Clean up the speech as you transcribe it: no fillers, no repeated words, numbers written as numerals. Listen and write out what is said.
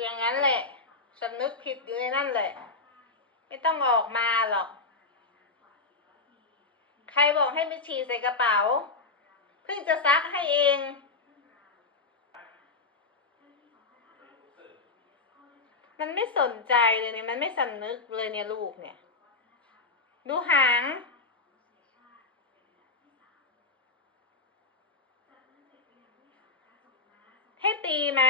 อย่างนั้นแหละสำนึกผิดอยู่ในนั่นแหละไม่ต้องออกมาหรอกใครบอกให้ไม่ฉี่ใส่กระเป๋าเพิ่งจะซักให้เองมันไม่สนใจเลยเนี่ยมันไม่สำนึกเลยเนี่ยลูกเนี่ยดูหางให้ตีไหม